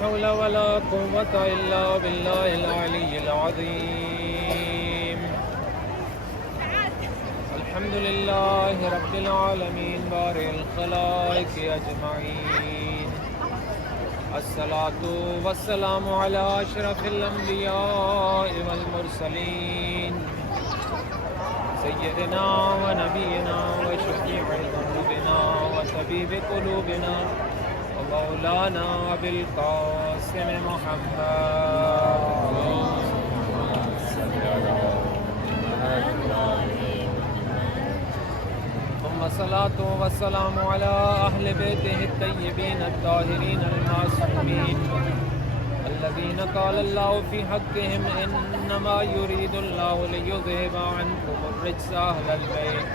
حول ولا قوة إلا بالله العلي العظيم. الحمد لله رب العالمين بارئ الخلائق أجمعين. الصلاة والسلام على أشرف الأنبياء والمرسلين سيدنا ونبينا وشفيع ذنوبنا وطبيب قلوبنا ومولانا أبي القاسم محمد. ثم الصلاة والسلام على أهل بيته الطيبين الطاهرين المعصومين الذين قال الله في حقهم إنما يريد الله ليذهب عنكم الرجس أهل البيت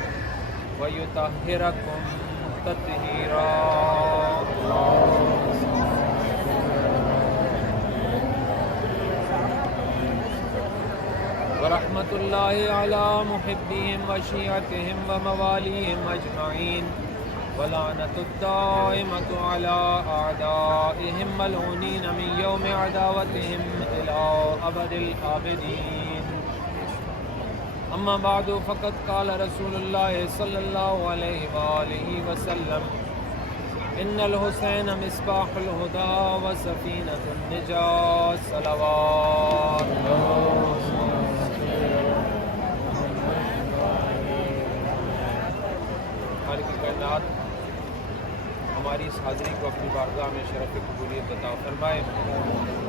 ويطهركم تطهيرا. ورحمة الله على محبهم وشيعتهم ومواليهم أجمعين ولعنة الدائمة على أعدائهم ملعونين من يوم عداوتهم إلى أبد الآبدين. أما بعد فقد قال رسول الله صلى الله عليه وآله وسلم إن الحسين مصباح الهدى وسفينة النجاة صلوات. مالک کائنات ہماری اس حاضری کو اپنی بارگاہ میں شرف قبولیت عطا فرمائے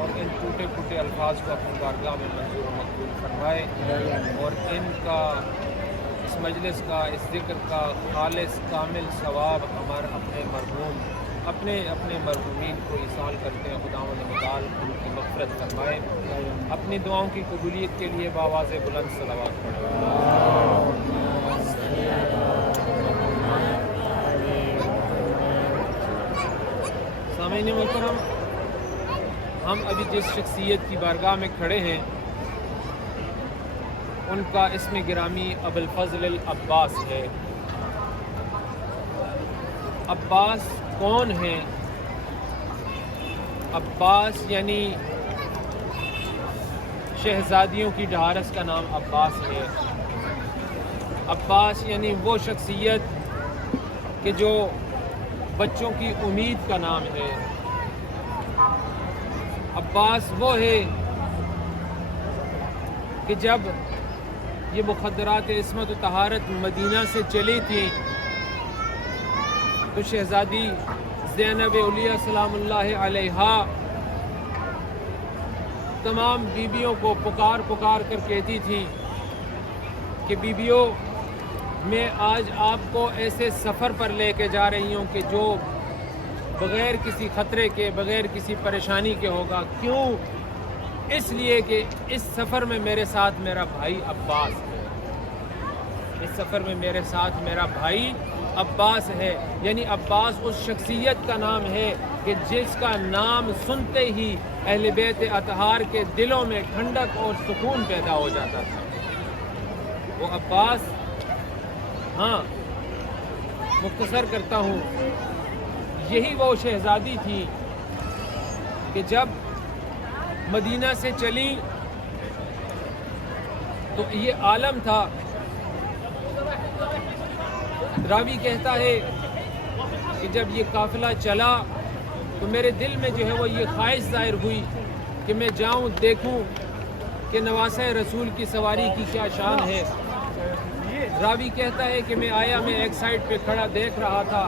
اور ان ٹوٹے پھوٹے الفاظ کو اپنی بارگاہ میں منظور و مقبول فرمائے اور ان کا اس مجلس کا اس ذکر کا خالص کامل ثواب ہمارے اپنے مرحومین کو ایصال کرتے ہیں. خداوند متعال ان کی مغفرت فرمائے. اپنی دعاؤں کی قبولیت کے لیے بآواز بلند صلوات پڑھیں. سامعین محترم، ہم ابھی جس شخصیت کی بارگاہ میں کھڑے ہیں ان کا اسم گرامی ابوالفضل العباس ہے. عباس کون ہیں؟ عباس یعنی شہزادیوں کی ڈھارس کا نام عباس ہے. عباس یعنی وہ شخصیت کہ جو بچوں کی امید کا نام ہے. عباس وہ ہے کہ جب یہ مخدرات عصمت و طہارت مدینہ سے چلی تھی تو شہزادی زینب علیہ سلام اللہ علیہا تمام بیبیوں کو پکار کر کہتی تھی کہ بیبیوں میں آج آپ کو ایسے سفر پر لے کے جا رہی ہوں کہ جو بغیر کسی خطرے کے بغیر کسی پریشانی کے ہوگا. کیوں؟ اس لیے کہ اس سفر میں میرے ساتھ میرا بھائی عباس ہے. اس سفر میں میرے ساتھ میرا بھائی عباس ہے. یعنی عباس اس شخصیت کا نام ہے کہ جس کا نام سنتے ہی اہل بیت اطہار کے دلوں میں ٹھنڈک اور سکون پیدا ہو جاتا تھا. وہ عباس، ہاں مختصر کرتا ہوں، یہی وہ شہزادی تھی کہ جب مدینہ سے چلی تو یہ عالم تھا. راوی کہتا ہے کہ جب یہ قافلہ چلا تو میرے دل میں جو ہے وہ یہ خواہش ظاہر ہوئی کہ میں جاؤں دیکھوں کہ نواسہ رسول کی سواری کی کیا شان ہے. راوی کہتا ہے کہ میں ایک سائڈ پہ کھڑا دیکھ رہا تھا.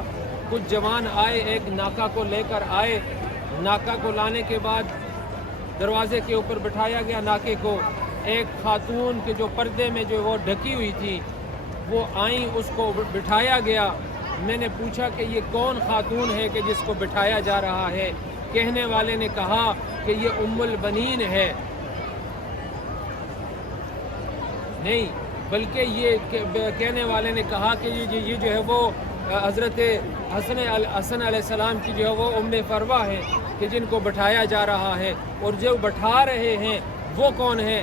کچھ جوان آئے، ایک ناکا کو لے کر آئے. ناکا کو لانے کے بعد دروازے کے اوپر بٹھایا گیا ناکے کو. ایک خاتون کے جو پردے میں جو وہ ڈھکی ہوئی تھی وہ آئیں، اس کو بٹھایا گیا. میں نے پوچھا کہ یہ کون خاتون ہے کہ جس کو بٹھایا جا رہا ہے؟ کہنے والے نے کہا کہ یہ ام البنین ہے. نہیں بلکہ یہ کہنے والے نے کہا کہ یہ جو ہے وہ حضرت حسن علیہ السلام کی جو ہے وہ ام فروہ ہے کہ جن کو بٹھایا جا رہا ہے. اور جو بٹھا رہے ہیں وہ کون ہے؟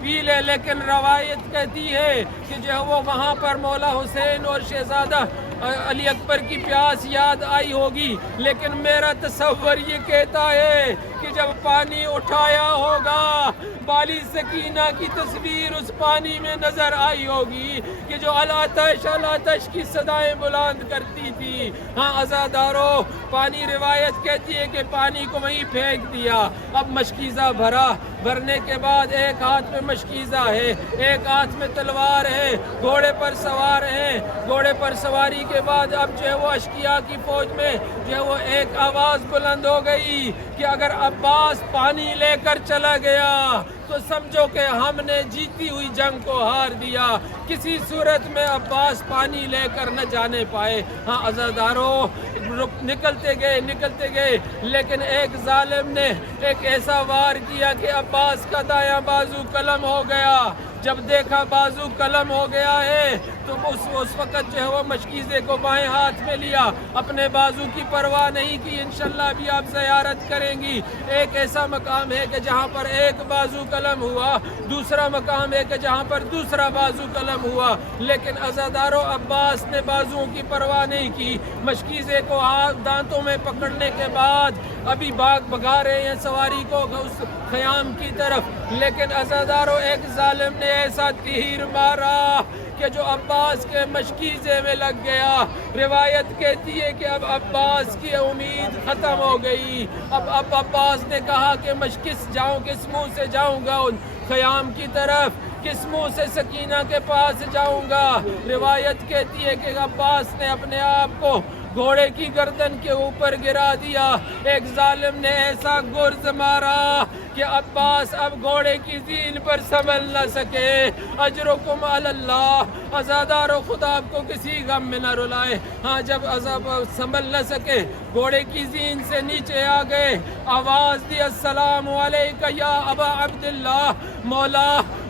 پی لے، لیکن روایت کہتی ہے کہ جو وہ وہاں پر مولا حسین اور شہزادہ علی اکبر کی پیاس یاد آئی ہوگی، لیکن میرا تصور یہ کہتا ہے کہ جب پانی اٹھایا ہوگا بالی سکینہ کی تصویر اس پانی میں نظر آئی ہوگی کہ جو العطش العطش کی صدائیں بلند کرتی تھی۔ ہاں عزادارو، پانی روایت کہتی ہے کہ پانی کو وہیں پھینک دیا، اب مشکیزہ بھرا، بھرنے کے بعد ایک ہاتھ میں مشکیزہ ہے، ایک ہاتھ میں تلوار ہے، گھوڑے پر سوار ہیں، گھوڑے پر سواری کے بعد اب جو ہے وہ اشقیاء کی فوج میں جو ہے وہ ایک آواز بلند ہو گئی کہ اگر عباس پانی لے کر چلا گیا تو سمجھو کہ ہم نے جیتی ہوئی جنگ کو ہار دیا، کسی صورت میں عباس پانی لے کر نہ جانے پائے۔ ہاں عزادارو، نکلتے گئے، لیکن ایک ظالم نے ایک ایسا وار کیا کہ عباس کا دایاں بازو قلم ہو گیا۔ جب دیکھا بازو قلم ہو گیا ہے تو اس وقت جو ہے وہ مشکیزے کو بائیں ہاتھ میں لیا، اپنے بازو کی پرواہ نہیں کی۔ انشاءاللہ ابھی آپ زیارت کریں گی، ایک ایسا مقام ہے کہ جہاں پر ایک بازو قلم ہوا، دوسرا مقام ہے کہ جہاں پر دوسرا بازو قلم ہوا، لیکن عزادارو عباس نے بازوؤں کی پرواہ نہیں کی۔ مشکیزے کو دانتوں میں پکڑنے کے بعد ابھی بھگا رہے ہیں سواری کو اس خیام کی طرف، لیکن عزادارو ایک ظالم نے ایسا تیر مارا کہ جو عباس کے مشکیزے میں لگ گیا۔ روایت کہتی ہے کہ اب عباس کی امید ختم ہو گئی۔ اب عباس نے کہا کہ کس منہ سے جاؤں گا ان خیام کی طرف، کس منہ سے سکینہ کے پاس جاؤں گا۔ روایت کہتی ہے کہ عباس نے اپنے آپ کو گھوڑے کی گردن کے اوپر گرا دیا، ایک ظالم نے ایسا گرز مارا کہ عباس اب گھوڑے کی زین پر سنبھل نہ سکے۔ اجرکم علی اللہ، عزادارو خدا آپ کو کسی غم میں نہ رلائے۔ ہاں جب سنبھل نہ سکے، گھوڑے کی زین سے نیچے آ گئے، آواز دی السلام علیکہ یا ابا عبداللہ،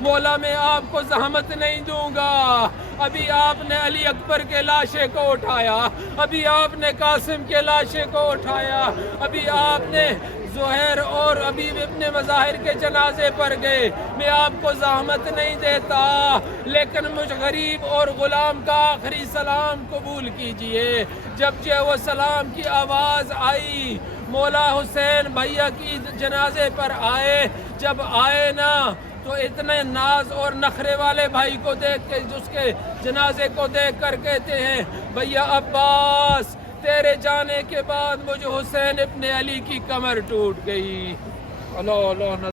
مولا میں آپ کو زحمت نہیں دوں گا۔ ابھی آپ نے علی اکبر کے لاشے کو اٹھایا، ابھی آپ نے قاسم کے لاشے کو اٹھایا، ابھی آپ نے زہیر اور ابھی ابن مظاہر کے جنازے پر گئے، میں آپ کو زحمت نہیں دیتا، لیکن مجھ غریب اور غلام کا آخری سلام قبول کیجئے۔ جب جو وہ سلام کی آواز آئی، مولا حسین بھیا کی جنازے پر آئے، جب آئے نا تو اتنے ناز اور نخرے والے بھائی کو دیکھ کے اس کے جنازے کو دیکھ کر کہتے ہیں بھیا عباس، تیرے جانے کے بعد مجھے حسین ابن علی کی کمر ٹوٹ گئی۔ اللہ اللہ